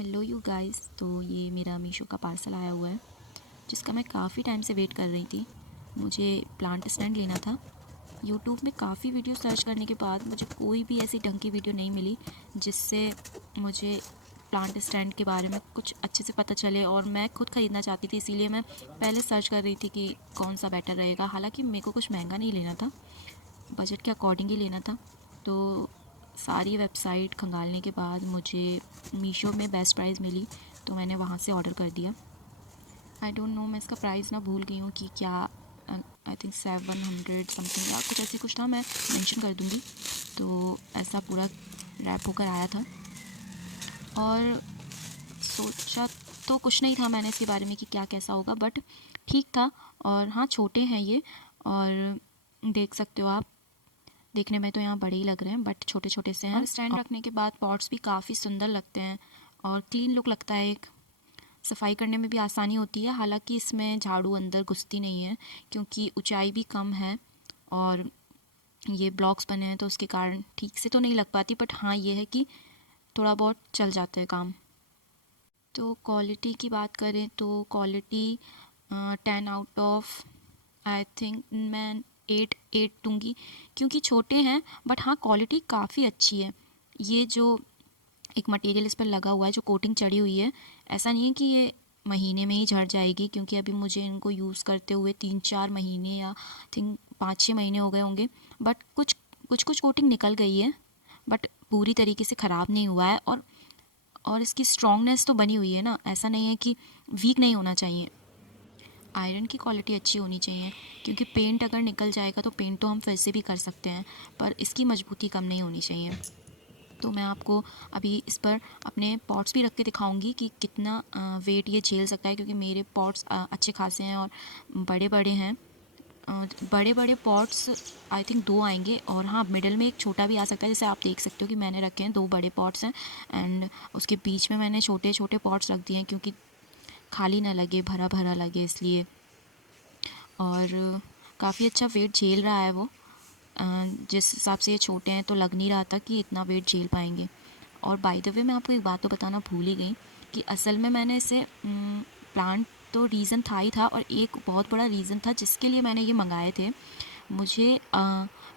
Hello you guys. तो ये मेरा मीशो का पार्सल आया हुआ है जिसका मैं काफ़ी टाइम से वेट कर रही थी। मुझे प्लांट स्टैंड लेना था। यूट्यूब में काफ़ी वीडियो सर्च करने के बाद मुझे कोई भी ऐसी ढंग की वीडियो नहीं मिली जिससे मुझे प्लांट स्टैंड के बारे में कुछ अच्छे से पता चले, और मैं खुद ख़रीदना चाहती थी, इसीलिए मैं पहले सर्च कर रही थी कि कौन सा बेटर रहेगा। हालांकि मेरे को कुछ महंगा नहीं लेना था, बजट के अकॉर्डिंग ही लेना था। तो सारी वेबसाइट खंगालने के बाद मुझे मीशो में बेस्ट प्राइस मिली, तो मैंने वहाँ से ऑर्डर कर दिया। आई डोंट नो, मैं इसका प्राइस ना भूल गई हूँ कि क्या, आई थिंक 700 समथिंग या कुछ ऐसी कुछ था, मैं मेंशन कर दूँगी। तो ऐसा पूरा रैप होकर आया था, और सोचा तो कुछ नहीं था मैंने इसके बारे में कि क्या कैसा होगा, बट ठीक था। और हाँ, छोटे हैं ये, और देख सकते हो आप, देखने में तो यहाँ बड़े ही लग रहे हैं बट छोटे छोटे से हैं। और स्टैंड रखने के बाद पॉट्स भी काफ़ी सुंदर लगते हैं और क्लीन लुक लगता है। एक सफाई करने में भी आसानी होती है। हालांकि इसमें झाड़ू अंदर घुसती नहीं है क्योंकि ऊंचाई भी कम है और ये ब्लॉक्स बने हैं, तो उसके कारण ठीक से तो नहीं लग पाती, बट हाँ ये है कि थोड़ा बहुत चल जाता है काम। तो क्वालिटी की बात करें तो quality 10 out of, I think मैं 8 दूंगी क्योंकि छोटे हैं, बट हाँ क्वालिटी काफ़ी अच्छी है। ये जो एक मटेरियल इस पर लगा हुआ है, जो कोटिंग चढ़ी हुई है, ऐसा नहीं है कि ये महीने में ही झड़ जाएगी, क्योंकि अभी मुझे इनको यूज़ करते हुए 3-4 महीने या थिंक 5-6 महीने हो गए होंगे। बट कुछ कोटिंग निकल गई है, बट पूरी तरीके से ख़राब नहीं हुआ है। और इसकी स्ट्रॉन्गनेस तो बनी हुई है ना, ऐसा नहीं है कि वीक नहीं होना चाहिए। आयरन की क्वालिटी अच्छी होनी चाहिए, क्योंकि पेंट अगर निकल जाएगा तो पेंट तो हम फिर से भी कर सकते हैं, पर इसकी मजबूती कम नहीं होनी चाहिए। तो मैं आपको अभी इस पर अपने पॉट्स भी रख के दिखाऊंगी कि कितना वेट ये झेल सकता है, क्योंकि मेरे पॉट्स अच्छे खासे हैं और बड़े बड़े हैं। बड़े बड़े पॉट्स आई थिंक 2 आएंगे, और हाँ मिडल में एक छोटा भी आ सकता है। जैसे आप देख सकते हो कि मैंने रखे हैं 2 बड़े पॉट्स हैं, एंड उसके बीच में मैंने छोटे छोटे पॉट्स रख दिए हैं क्योंकि खाली ना लगे, भरा भरा लगे, इसलिए। और काफ़ी अच्छा वेट झेल रहा है वो। जिस हिसाब से ये छोटे हैं तो लग नहीं रहा था कि इतना वेट झेल पाएंगे। और बाय द वे मैं आपको एक बात तो बताना भूल ही गई कि असल में मैंने इसे प्लांट तो रीज़न था ही था, और एक बहुत बड़ा रीज़न था जिसके लिए मैंने ये मंगाए थे। मुझे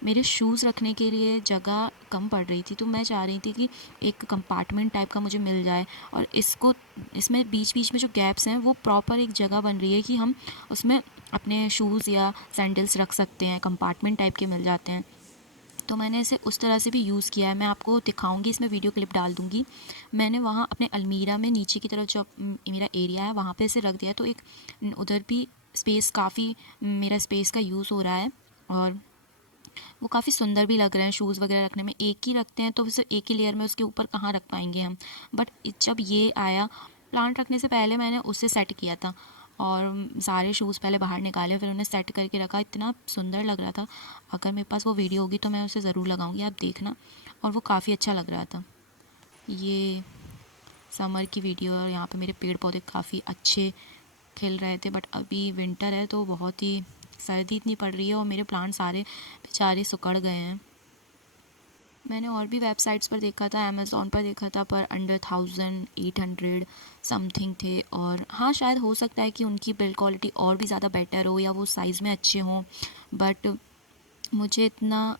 मेरे शूज़ रखने के लिए जगह कम पड़ रही थी, तो मैं चाह रही थी कि एक कंपार्टमेंट टाइप का मुझे मिल जाए, और इसमें बीच बीच में जो गैप्स हैं वो प्रॉपर एक जगह बन रही है कि हम उसमें अपने शूज़ या सैंडल्स रख सकते हैं, कंपार्टमेंट टाइप के मिल जाते हैं। तो मैंने इसे उस तरह से भी यूज़ किया है, मैं आपको दिखाऊंगी, इसमें वीडियो क्लिप डाल दूंगी। मैंने वहाँ अपने अलमीरा में नीचे की तरफ जो मेरा एरिया है वहाँ पे इसे रख दिया है, तो एक उधर भी स्पेस, काफ़ी मेरा स्पेस का यूज़ हो रहा है, और वो काफ़ी सुंदर भी लग रहे हैं। शूज़ वगैरह रखने में एक ही रखते हैं तो फिर एक ही लेयर में उसके ऊपर कहाँ रख पाएंगे हम। बट जब ये आया, प्लांट रखने से पहले मैंने उससे सेट किया था, और सारे शूज़ पहले बाहर निकाले, फिर उन्हें सेट करके रखा, इतना सुंदर लग रहा था। अगर मेरे पास वो वीडियो होगी तो मैं उसे ज़रूर लगाऊंगी, आप देखना। और वो काफ़ी अच्छा लग रहा था। ये समर की वीडियो है, और यहाँ पे मेरे पेड़ पौधे काफ़ी अच्छे खिल रहे थे, बट अभी विंटर है तो बहुत ही सर्दी इतनी पड़ रही है, और मेरे प्लांट सारे बेचारे सिकुड़ गए हैं। मैंने और भी वेबसाइट्स पर देखा था, अमेज़ॉन पर देखा था, पर अंडर 1800 समथिंग थे। और हाँ, शायद हो सकता है कि उनकी बिल्ड क्वालिटी और भी ज़्यादा बेटर हो, या वो साइज़ में अच्छे हों, बट मुझे इतना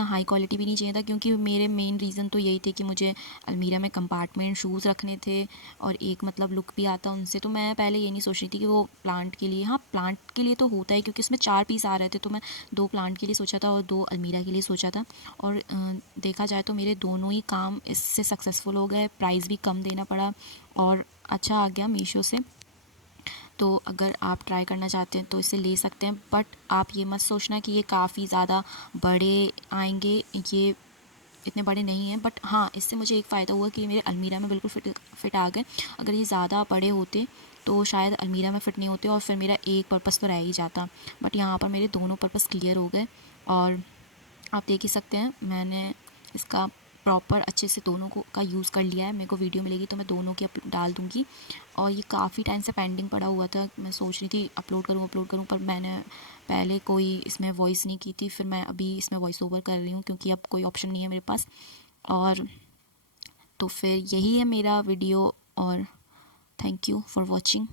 हाई क्वालिटी भी नहीं चाहिए था, क्योंकि मेरे मेन रीज़न तो यही थे कि मुझे अलमीरा में कंपार्टमेंट शूज़ रखने थे, और एक मतलब लुक भी आता उनसे। तो मैं पहले ये नहीं सोच रही थी कि वो प्लांट के लिए, हाँ प्लांट के लिए तो होता है क्योंकि इसमें 4 पीस आ रहे थे, तो मैं 2 प्लांट के लिए सोचा था और 2 अलमीरा के लिए सोचा था। और देखा जाए तो मेरे दोनों ही काम इससे सक्सेसफुल हो गए, प्राइस भी कम देना पड़ा, और अच्छा आ गया मीशो से। तो अगर आप ट्राई करना चाहते हैं तो इसे ले सकते हैं, बट आप ये मत सोचना कि ये काफ़ी ज़्यादा बड़े आएंगे, ये इतने बड़े नहीं हैं। बट हाँ, इससे मुझे एक फ़ायदा हुआ कि मेरे अलमीरा में बिल्कुल फिट आ गए। अगर ये ज़्यादा बड़े होते तो शायद अलमीरा में फ़िट नहीं होते, और फिर मेरा एक पर्पज़ तो रह ही जाता। बट यहाँ पर मेरे दोनों पर्पज़ क्लियर हो गए, और आप देख ही सकते हैं मैंने इसका प्रॉपर अच्छे से दोनों को का यूज़ कर लिया है। मेरे को वीडियो मिलेगी तो मैं दोनों की डाल दूँगी। और ये काफ़ी टाइम से पेंडिंग पड़ा हुआ था, मैं सोच रही थी अपलोड करूँ, पर मैंने पहले कोई इसमें वॉइस नहीं की थी, फिर मैं अभी इसमें वॉइस ओवर कर रही हूँ क्योंकि अब कोई ऑप्शन नहीं है मेरे पास। और तो फिर यही है मेरा वीडियो और थैंक यू फॉर वॉचिंग।